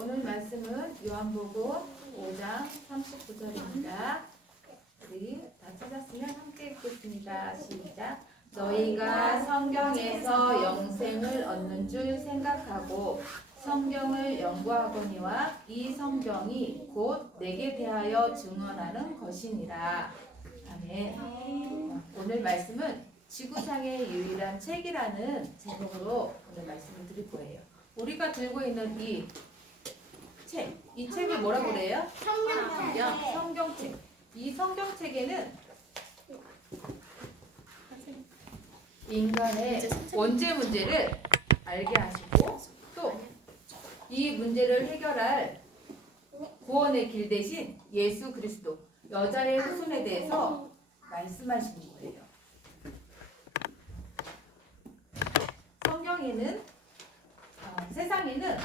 오늘 말씀은 요한복음 5장 39절입니다. 우리 다 찾았으면 함께 읽겠습니다. 시작. 너희가 성경에서 영생을 얻는 줄 생각하고 성경을 연구하거니와 이 성경이 곧 내게 대하여 증언하는 것이니라. 아멘. 오늘 말씀은 지구상의 유일한 책이라는 제목으로 오늘 말씀을 드릴 거예요. 우리가 들고 있는 이 책을 뭐라고 그래요? 성경책. 이 성경책에는 인간의 원죄 문제를 알게 하시고 또 이 문제를 해결할 구원의 길 대신 예수 그리스도, 여자의 후손에 대해서 말씀하시는 거예요. 성경에는 세상에는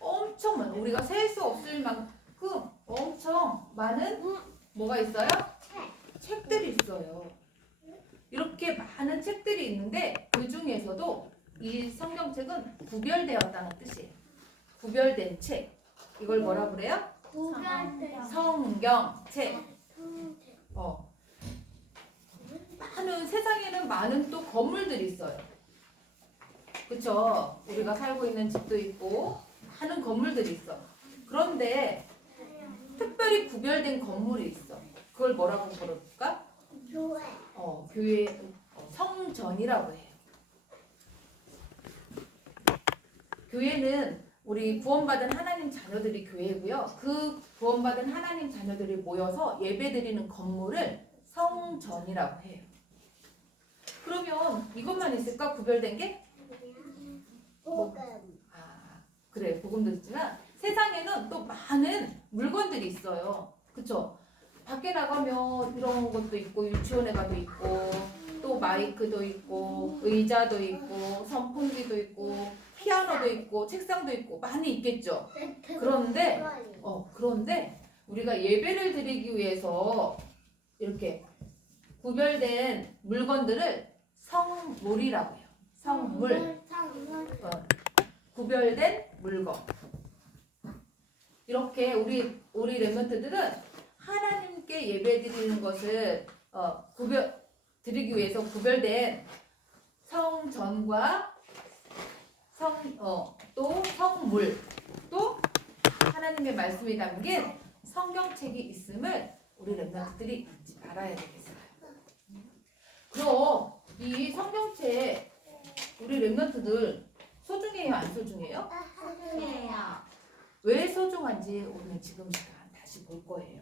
엄청 많은, 우리가 셀 수 없을 만큼 엄청 많은 뭐가 있어요? 책들이 있어요. 이렇게 많은 책들이 있는데 그 중에서도 이 성경책은 구별되었다는 뜻이에요. 구별된 책. 이걸 뭐라 그래요? 성경책. 세상에는 많은 또 건물들이 있어요. 그쵸? 우리가 살고 있는 집도 있고 많은 건물들이 있어. 그런데 특별히 구별된 건물이 있어. 그걸 뭐라고 부를까? 교회 성전이라고 해요. 교회는 우리 구원받은 하나님 자녀들이 교회고요. 그 구원받은 하나님 자녀들이 모여서 예배드리는 건물을 성전이라고 해요. 그러면 이것만 있을까? 구별된 게? 그래, 복음도 있지만 세상에는 또 많은 물건들이 있어요. 그쵸? 밖에 나가면 이런 것도 있고, 유치원에 가도 있고, 또 마이크도 있고, 의자도 있고, 선풍기도 있고, 피아노도 있고, 책상도 있고, 많이 있겠죠? 그런데 우리가 예배를 드리기 위해서 이렇게 구별된 물건들을 성물이라고 해요. 성물. 구별된 물건. 이렇게 우리 랩런트들은 하나님께 예배드리는 것을 드리기 위해서 구별된 성전과 또 성물, 또 하나님의 말씀이 담긴 성경책이 있음을 우리 랩런트들이 알아야 되겠어요. 그럼 이 성경책 우리 랩런트들 소중해요, 안 소중해요? 소중해요. 왜 소중한지 오늘 지금 다시 볼 거예요.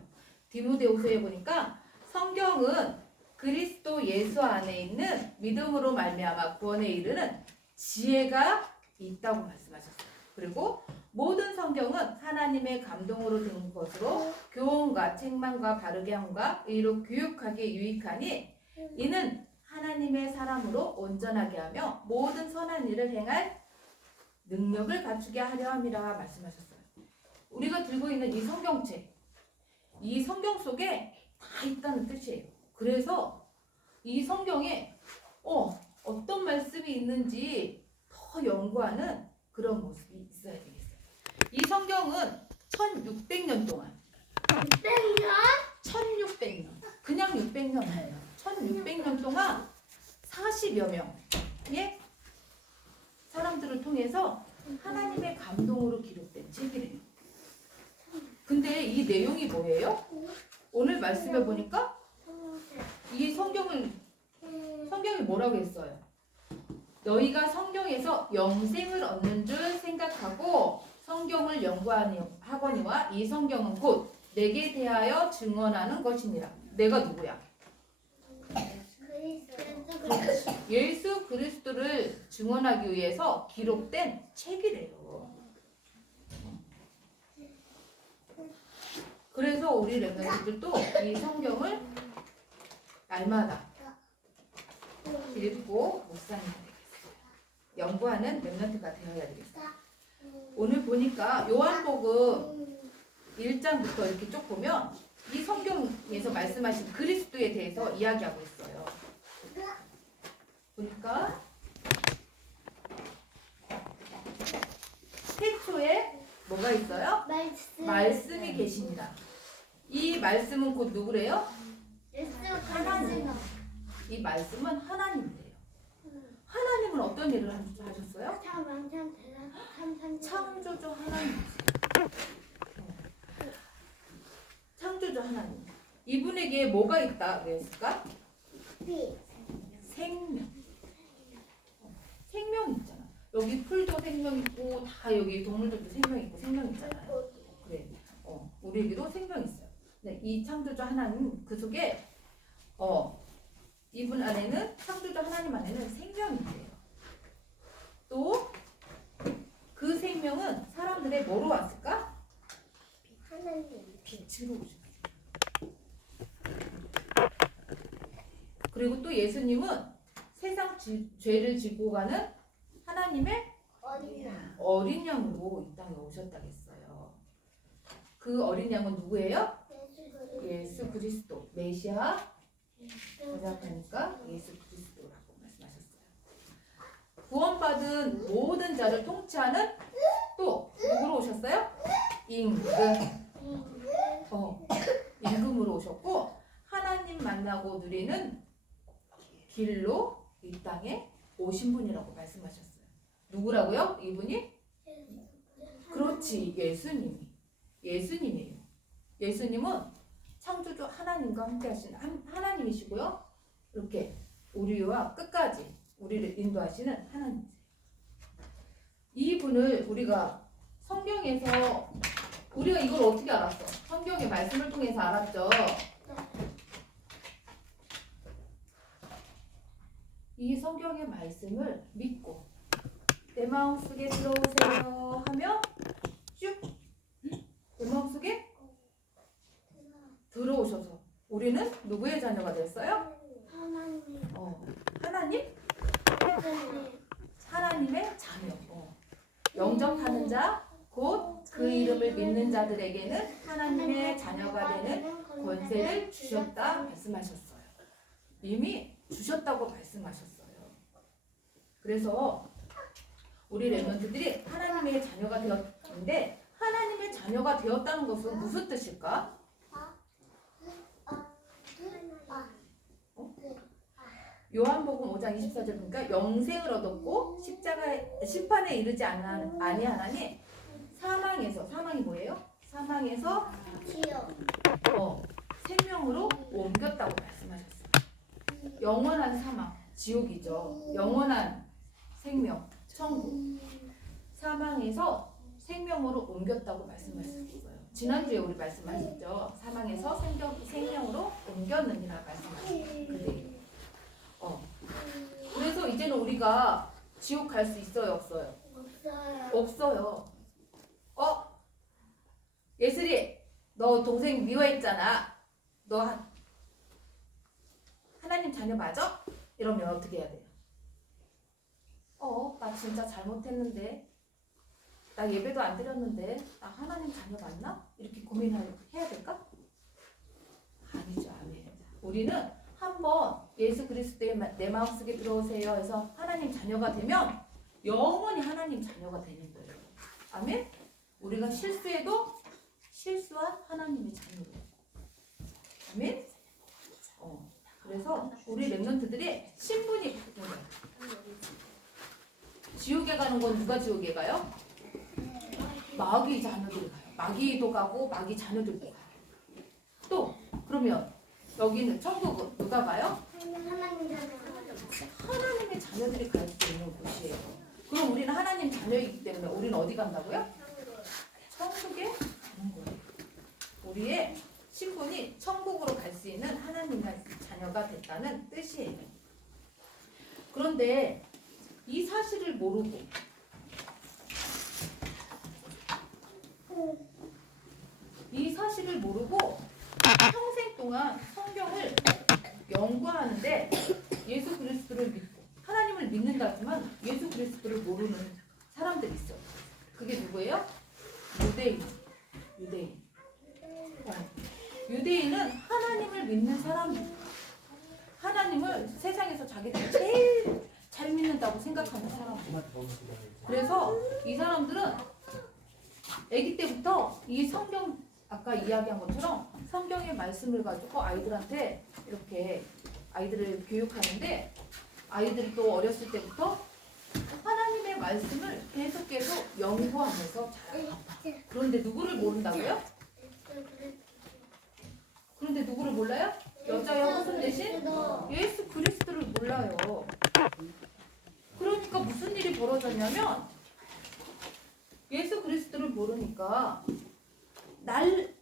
디모데후서에 보니까 성경은 그리스도 예수 안에 있는 믿음으로 말미암아 구원에 이르는 지혜가 있다고 말씀하셨어요. 그리고 모든 성경은 하나님의 감동으로 든 것으로 교훈과 책망과 바르게 함과 의로 교육하기에 유익하니 이는 하나님의 사람으로 온전하게 하며 모든 선한 일을 행할 능력을 갖추게 하려 함이라 말씀하셨어요. 우리가 들고 있는 이 성경책, 이 성경 속에 다 있다는 뜻이에요. 그래서 이 성경에 어떤 말씀이 있는지 더 연구하는 그런 모습이 있어야 되겠어요. 이 성경은 1600년 동안 1600년 그냥 600년 아니에요. 1600년 동안 40여 명의 사람들을 통해서 하나님의 감동으로 기록된 책이래요. 근데 이 내용이 뭐예요? 오늘 말씀해 보니까 이 성경이 뭐라고 했어요? 너희가 성경에서 영생을 얻는 줄 생각하고 성경을 연구하거니와 이 성경은 곧 내게 대하여 증언하는 것이니라. 내가 누구야? 예수 그리스도를 증언하기 위해서 기록된 책이래요. 그래서 우리 랩런트들도 이 성경을 날마다 읽고 묵상해야 되겠어요. 연구하는 랩런트가 되어야 되겠어요. 오늘 보니까 요한복음 1장부터 이렇게 쭉 보면 이 성경에서 말씀하신 그리스도에 대해서 이야기하고 있어요. 보니까 태초에 뭐가 있어요? 말씀이 계십니다. 이 말씀은 곧 누구래요? 하나님. 이 말씀은 하나님이래요. 하나님은 어떤 일을 하셨어요? 창조주 하나님. 창조주 하나님. 이분에게 뭐가 있다 그랬을까? 생명. 생명 있잖아. 여기 풀도 생명 있고 다 여기 동물들도 생명 있고 생명 있잖아요. 그래. 우리에게도 생명 있어요. 네, 이 창조주 하나님 그 속에 이분 안에는 창조주 하나님 안에는 생명이 있대요. 또 그 생명은 사람들의 뭐로 왔을까? 빛으로 오셨어요. 그리고 또 예수님은 세상 죄를 지고 가는 하나님의 어린 양으로 이 땅에 오셨다고 했어요. 그 어린 양은 누구예요? 예수 그리스도. 메시아 번역하니까 예수 그리스도라고 말씀하셨어요. 구원받은 모든 자를 통치하는 또 누구로 오셨어요? 임금으로 오셨고 하나님 만나고 누리는 길로 이 땅에 오신 분이라고 말씀하셨어요. 누구라고요? 이분이? 그렇지, 예수님이에요. 예수님은 창조주 하나님과 함께 하신 하나님이시고요. 이렇게 우리와 끝까지 우리를 인도하시는 하나님이세요. 이분을 우리가 성경에서 우리가 이걸 어떻게 알았어? 성경의 말씀을 통해서 알았죠. 이 성경의 말씀을 믿고 내 마음속에 들어오세요 하면 쭉 내 마음속에 들어오셔서 우리는 누구의 자녀가 됐어요? 하나님? 하나님의 자녀. 영접하는 자, 곧 그 이름을 믿는 자들에게는 하나님의 자녀가 되는 권세를 주셨다 말씀하셨어요. 이미 주셨다고 말씀하셨어요. 그래서 우리 렘넌트들이 하나님의 자녀가 되었는데 하나님의 자녀가 되었다는 것은 무슨 뜻일까? 요한복음 5장 24절 보니까 영생을 얻었고 심판에 이르지 아니하나니 사망이 뭐예요? 사망에서 생명으로 옮겼다고 말씀하셨어요. 영원한 사망, 지옥이죠. 영원한 생명, 천국. 사망에서 생명으로 옮겼다고 말씀하셨어요. 지난주에 우리 말씀하셨죠. 사망에서 생명으로 옮겼느니라 말씀하셨어요. 그대로. 그래서 이제는 우리가 지옥 갈 수 있어요, 없어요? 없어요. 예슬이, 너 동생 미워했잖아. 너 하나님 자녀 맞아? 이러면 어떻게 해야 돼요? 나 진짜 잘못했는데, 나 예배도 안 드렸는데, 나 하나님 자녀 맞나? 이렇게 고민해야 될까? 아니죠, 아니에요. 우리는 한번 예수 그리스도의 내 마음속에 들어오세요 해서 하나님 자녀가 되면 영원히 하나님 자녀가 되는 거예요. 아멘? 우리가 실수해도 실수한 하나님의 자녀예요. 아멘? 그래서 우리 렘넌트들이 신분이 바뀌는 거예요. 지옥에 가는 건 누가 지옥에 가요? 마귀 자녀들이 가요. 마귀도 가고 마귀 자녀들도 가요. 또 그러면 여기는 천국은 누가 가요? 하나님의 자녀들이 갈 수 있는 곳이에요. 그럼 우리는 하나님 자녀이기 때문에 우리는 어디 간다고요? 천국에 가는 거예요. 우리의 신분이 천국으로 갈 수 있는 하나님의 자녀가 됐다는 뜻이에요. 그런데 이 사실을 모르고 평생 동안 성경을 연구하는데 예수 그리스도를 믿고 하나님을 믿는다지만 예수 그리스도를 모르는 사람들이 있어요. 그게 누구예요? 유대인은 하나님을 믿는 사람들, 하나님을 세상에서 자기들이 제일 잘 믿는다고 생각하는 사람들. 그래서 이 사람들은 아기 때부터 이 성경 아까 이야기한 것처럼 성경의 말씀을 가지고 아이들한테 이렇게 아이들을 교육하는데 아이들이 또 어렸을 때부터 하나님의 말씀을 계속 연구하면서 자라요. 그런데 누구를 모른다고요? 그런데 누구를 몰라요? 여자의 후손 대신 예수 그리스도를 몰라요. 그러니까 무슨 일이 벌어졌냐면 예수 그리스도를 모르니까 날만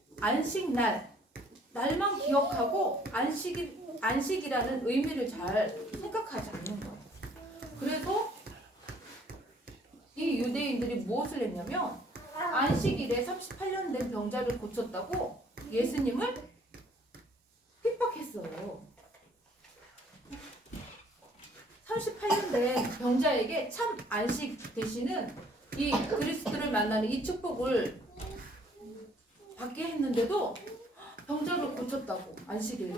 기억하고 안식이라는 의미를 잘 생각하지 않는 거예요. 그래서 이 유대인들이 무엇을 했냐면 안식일에 38년 된 병자를 고쳤다고 예수님을 핍박했어요. 38년 된 병자에게 참 안식 되시는 이 그리스도를 만나는 이 축복을 받게 했는데도 병자를 고쳤다고 안식일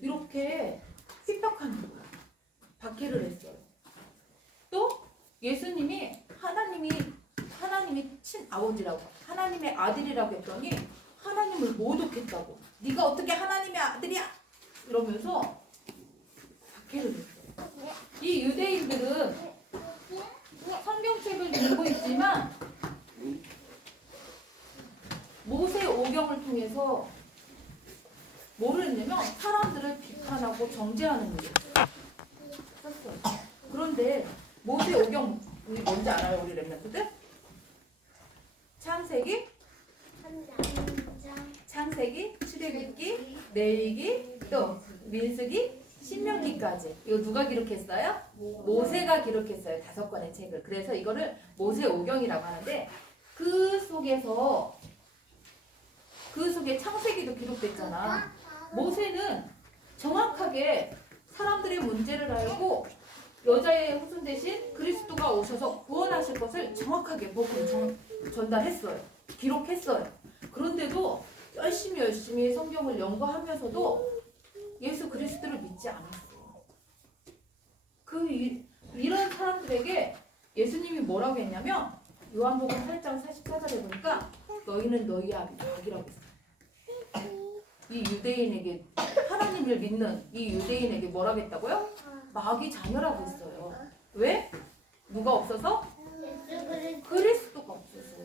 이렇게 핍박하는 거예요. 박해를 했어요. 또 예수님이 하나님이 친아버지라고 하나님의 아들이라고 했더니 하나님을 모독했다고 네가 어떻게 하나님의 아들이야 이러면서 박해를 했어요. 이 유대인들은 성경책을 읽고 있지만 모세 오경을 통해서 뭐를 했냐면 사람들을 비판하고 정죄하는 일을 썼어요. 그런데 모세 오경이 뭔지 알아요, 우리 랩런트들? 창세기, 출애굽기, 레위기, 또 민수기, 신명기까지. 이거 누가 기록했어요? 모세가 기록했어요. 5권의 책을. 그래서 이거를 모세 오경이라고 하는데 그 속에 창세기도 기록됐잖아. 모세는 정확하게 사람들의 문제를 알고 여자의 후손 대신 그리스도가 오셔서 구원하실 것을 정확하게 복음을 전달했어요. 기록했어요. 그런데도 열심히 성경을 연구하면서도 예수 그리스도를 믿지 않았어요. 이런 사람들에게 예수님이 뭐라고 했냐면 요한복음 8장 44절에 보니까 너희는 너희 악이라고 했어요. 이 유대인에게 하나님을 믿는 이 유대인에게 뭐라고 했다고요? 마귀 자녀라고 했어요. 왜? 누가 없어서? 그리스도가 없어서.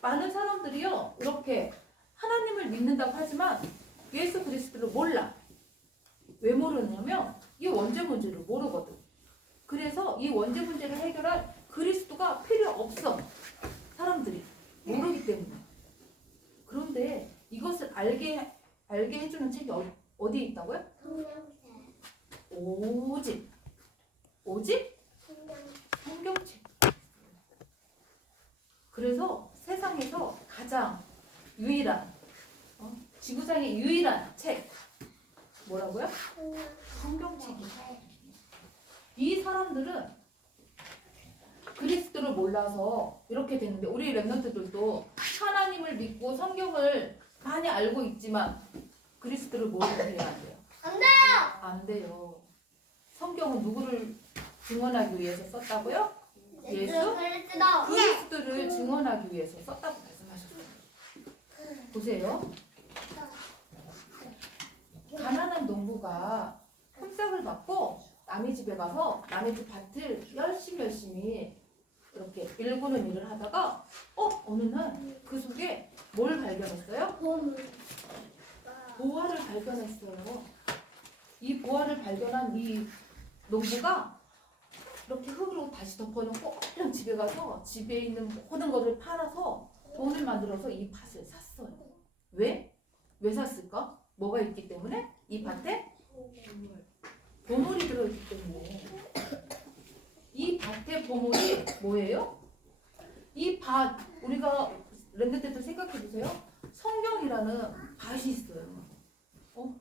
많은 사람들이요 이렇게 하나님을 믿는다고 하지만 예수 그리스도를 몰라. 왜 모르냐면 이 원죄 문제를 모르거든. 그래서 이 원죄 문제를 해결할 그리스도가 필요 없어. 사람들이 모르기 때문에. 그런데 이것을 알게 해주는 책이 어디에 있다고요? 오직 성경책. 그래서 세상에서 가장 유일한 지구상의 유일한 책 뭐라고요? 성경책이에요. 이 사람들은 그리스도를 몰라서 이렇게 됐는데 우리 랩런트들도 하나님을 믿고 성경을 많이 알고 있지만 그리스도를 모르게 해야 안 돼요. 안 돼요. 안 돼요. 성경은 누구를 증언하기 위해서 썼다고요? 예수 그리스도를 증언하기 위해서 썼다고 말씀하셨어요. 보세요. 가난한 농부가 품삯을 받고 남의 집에 가서 남의 집 밭을 열심히 이렇게 일구는 일을 하다가 어느 날 그 속에 뭘 발견했어요? 보화를 발견했어요. 이 보화를 발견한 이 농부가 이렇게 흙으로 다시 덮어놓고 얼른 집에 가서 집에 있는 모든 것을 팔아서 돈을 만들어서 이 밭을 샀어요. 왜? 왜 샀을까? 뭐가 있기 때문에? 이 밭에? 보물이 들어있기 때문에. 이 밭의 보물이 뭐예요? 이 밭, 우리가 랜드 때도 생각해보세요. 성경이라는 밭이 있어요.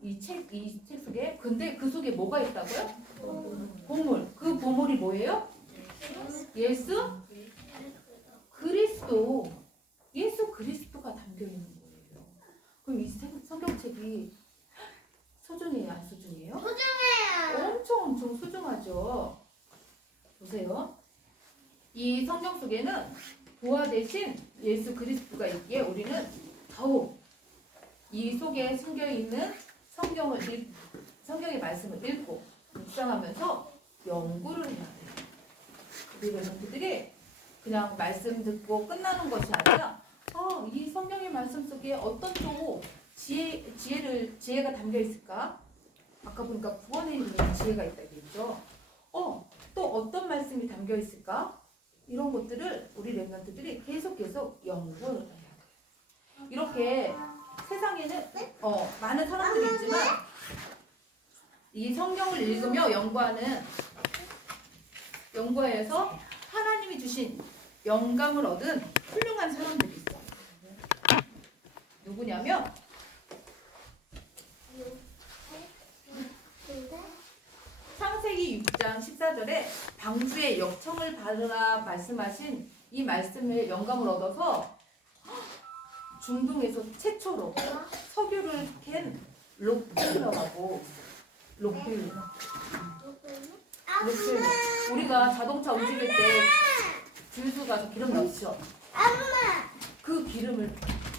이 책 속에. 근데 그 속에 뭐가 있다고요? 보물. 그 보물이 뭐예요? 예수 그리스도. 예수 그리스도가 담겨 있는 거예요. 그럼 이 성경책이 소중해요, 안 소중해요? 소중해요. 엄청 소중하죠. 보세요. 이 성경 속에는 부활 대신 예수 그리스도가 있기에 우리는 더욱 이 속에 숨겨 있는 성경의 말씀을 읽고 묵상하면서 연구를 해야 돼요. 우리 멤버들이 그냥 말씀 듣고 끝나는 것이 아니라 이 성경의 말씀 속에 어떤 또 지혜가 담겨 있을까? 아까 보니까 구원에 있는 지혜가 있다고 했죠. 또 어떤 말씀이 담겨 있을까? 이런 것들을 우리 랩런트들이 계속 연구를 해야 돼요. 이렇게 세상에는 많은 사람들이 있지만 이 성경을 읽으며 연구해서 하나님이 주신 영감을 얻은 훌륭한 사람들이 있어요. 누구냐면 창세기 6장 14절에 방주의 역청을 받으라 말씀하신 이 말씀에 영감을 얻어서 중동에서 최초로 석유를 캔 록필러라고 록필러 우리가 자동차 움직일 때 주유소 가서 기름 넣죠. 그 기름을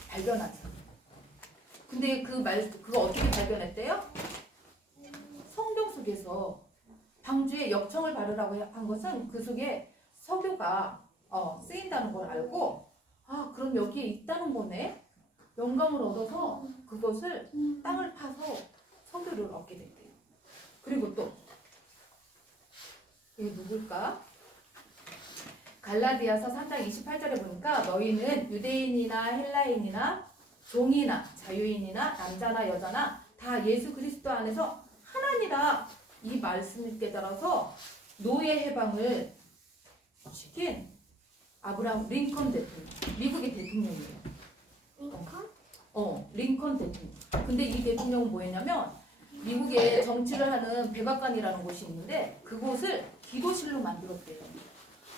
발견하죠. 근데 그거 어떻게 발견했대요? 성경 속에서 방주에 역청을 바르라고 한 것은 그 속에 석유가 쓰인다는 걸 알고 그럼 여기에 있다는 거네. 영감을 얻어서 그것을 땅을 파서 석유를 얻게 됐대요. 그리고 또 이게 누굴까? 갈라디아서 3장 28절에 보니까 너희는 유대인이나 헬라인이나 종이나 자유인이나 남자나 여자나 다 예수 그리스도 안에서 하나니라 이 말씀을 깨달아서 노예 해방을 시킨 아브라함 링컨 대통령, 미국의 대통령이에요. 링컨 대통령. 근데 이 대통령은 뭐였냐면 미국에 정치를 하는 백악관이라는 곳이 있는데 그곳을 기도실로 만들었대요.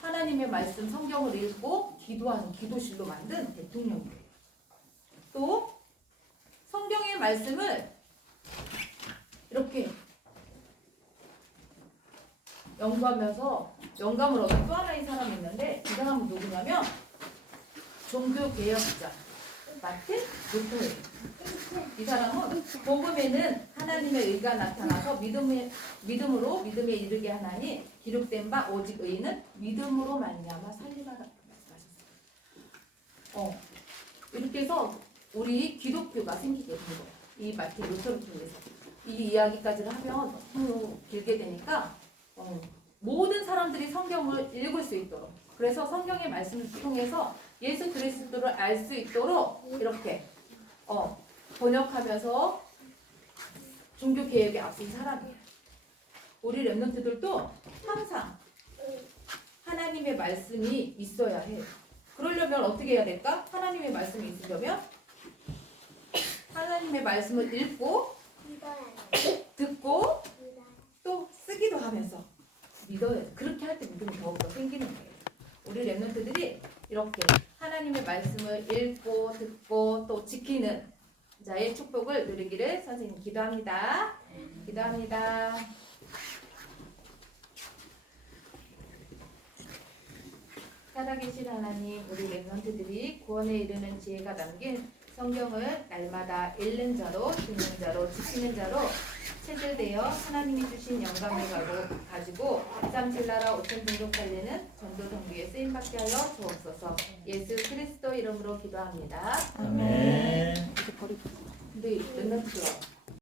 하나님의 말씀 성경을 읽고 기도하는 기도실로 만든 대통령이에요. 또 성경의 말씀을 이렇게 연구하면서 영감을 얻은 또 하나의 사람이 있는데 이 사람은 누구냐면 종교개혁자 마틴 루터예요. 이 사람은 복음에는 하나님의 의가 나타나서 믿음으로 믿음에 이르게 하나니 기록된 바 오직 의인은 믿음으로 말미암아 살리라고 말씀하셨어요. 이렇게 해서 우리 기독교가 생기게 된 거예요. 이 마틴 루터를 통해서 이 이야기까지를 하면 너무 길게 되니까 모든 사람들이 성경을 읽을 수 있도록 그래서 성경의 말씀을 통해서 예수 그리스도를 알 수 있도록 이렇게 번역하면서 종교개혁에 앞선 사람이에요. 우리 랩런트들도 항상 하나님의 말씀이 있어야 해요. 그러려면 어떻게 해야 될까? 하나님의 말씀이 있으려면 하나님의 말씀을 읽고 듣고 또 쓰기도 하면서 믿어야 돼. 그렇게 할 때 믿음이 더욱더 생기는 거예요. 우리 랩런트들이 이렇게 하나님의 말씀을 읽고 듣고 또 지키는 자의 축복을 누리기를 선생님 기도합니다. 기도합니다. 살아계신 하나님, 우리 랩런트들이 구원에 이르는 지혜가 담긴 성경을 날마다 읽는 자로, 듣는 자로, 지키는 자로 체질되어 하나님이 주신 영감을 가지고 삼칠나라 5천 종족 살리는 전도 동기에 쓰임받게 하여 주옵소서. 예수 그리스도 이름으로 기도합니다. 아멘. 근데 랩런트들아